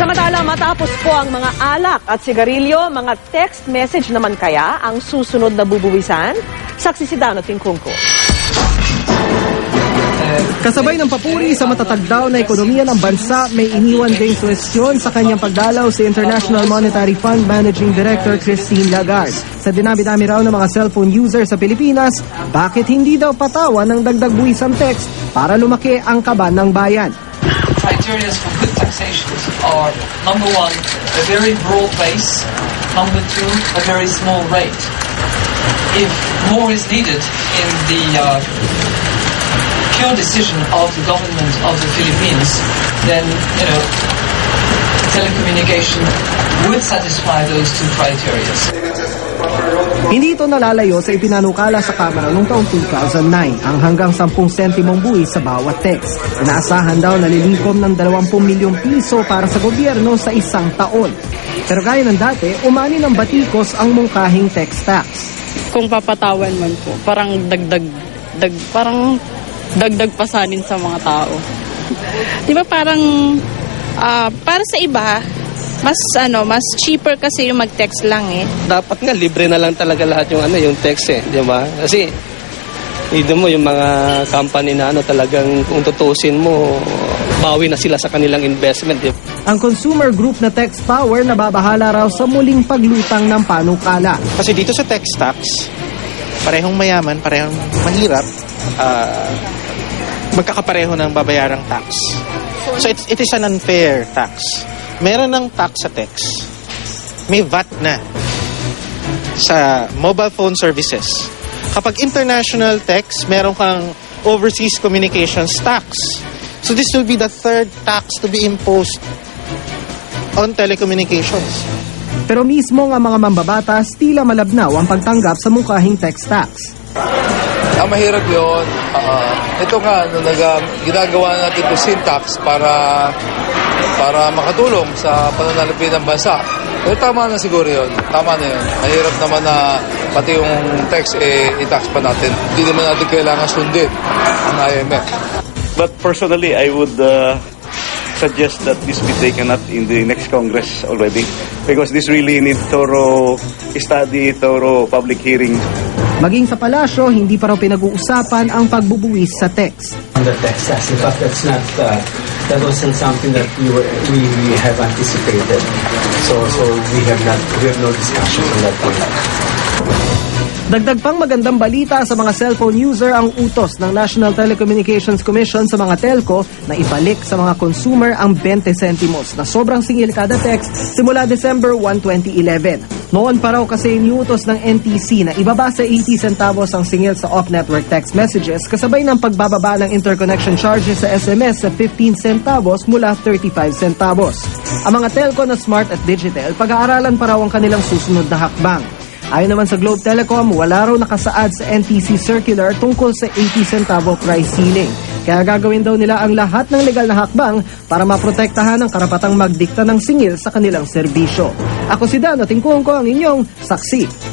Samantala, matapos po ang mga alak at sigarilyo, mga text message naman kaya ang susunod na bubuwisan? Saksi si Dano Tingkungko. Kasabay ng papuri sa matatag daw na ekonomiya ng bansa, may iniwan ding suwestyon sa kanyang pagdalaw si International Monetary Fund Managing Director Christine Lagarde. Sa dinami-dami raw ng mga cellphone user sa Pilipinas, bakit hindi daw patawan ng dagdag buwisang text para lumaki ang kaban ng bayan? Criteria for good taxation are, number one, a very broad base, number two, a very small rate. If more is needed in the pure decision of the government of the Philippines, then, telecommunication would satisfy those two criteria. Hindi ito nalalayo sa ipinanukala sa Kamara noong taong 2009 ang hanggang 10 sentimong buwis sa bawat text. Inaasahan daw na lilikom ng 20 milyong piso para sa gobyerno sa isang taon. Pero gaya ng dati, umani ng batikos ang mungkahing text tax. Kung papatawan man po, parang dagdag pasanin sa mga tao. Di ba parang para sa iba, mas cheaper kasi yung mag-text lang eh. Dapat nga libre na lang talaga lahat yung text eh, di ba? Kasi mo yung mga company na talagang kung tutusin mo, bawi na sila sa kanilang investment. Ang consumer group na Text Power nababahala raw sa muling paglutang ng panukala. Kasi dito sa text tax, parehong mayaman, parehong mahirap, magkakapareho ng babayarang tax. So it is an unfair tax. Meron ng tax sa text. May VAT na sa mobile phone services. Kapag international text, meron kang overseas communications tax. So this will be the third tax to be imposed on telecommunications. Pero mismo nga mga mambabatas, tila malabnaw ang pagtanggap sa mungkahing text tax. Ang mahirap yun, ito nga, ginagawa natin ito syntax para makatulong sa pananalapi ng bansa. Pero tama na siguro yun. Tama na yun. Mahirap naman na pati yung text, i-tax pa natin. Hindi naman natin kailangan sundin ang IMF. But personally, I would suggest that this be taken up in the next Congress already. Because this really needs thorough study, thorough public hearing. Maging sa palasyo, hindi pa raw pinag-uusapan ang pagbubuwis sa text. On the text tax, in fact, that wasn't something that we have anticipated. So we have no discussion on that point. Dagdag pang magandang balita sa mga cellphone user ang utos ng National Telecommunications Commission sa mga telco na ibalik sa mga consumer ang 20 centimos na sobrang singil kada text simula December 1, 2011. Noon pa raw kasi iniutos ng NTC na ibaba sa 80 centavos ang singil sa off-network text messages kasabay ng pagbababa ng interconnection charges sa SMS sa 15 centavos mula 35 centavos. Ang mga telco na smart at digital, pag-aaralan pa raw ang kanilang susunod na hakbang. Ayon naman sa Globe Telecom, wala raw nakasaad sa NTC circular tungkol sa 80 centavo price ceiling. Kaya gagawin daw nila ang lahat ng legal na hakbang para maprotektahan ang karapatang magdikta ng singil sa kanilang serbisyo. Ako si Dano Tingkungko, ang inyong saksi.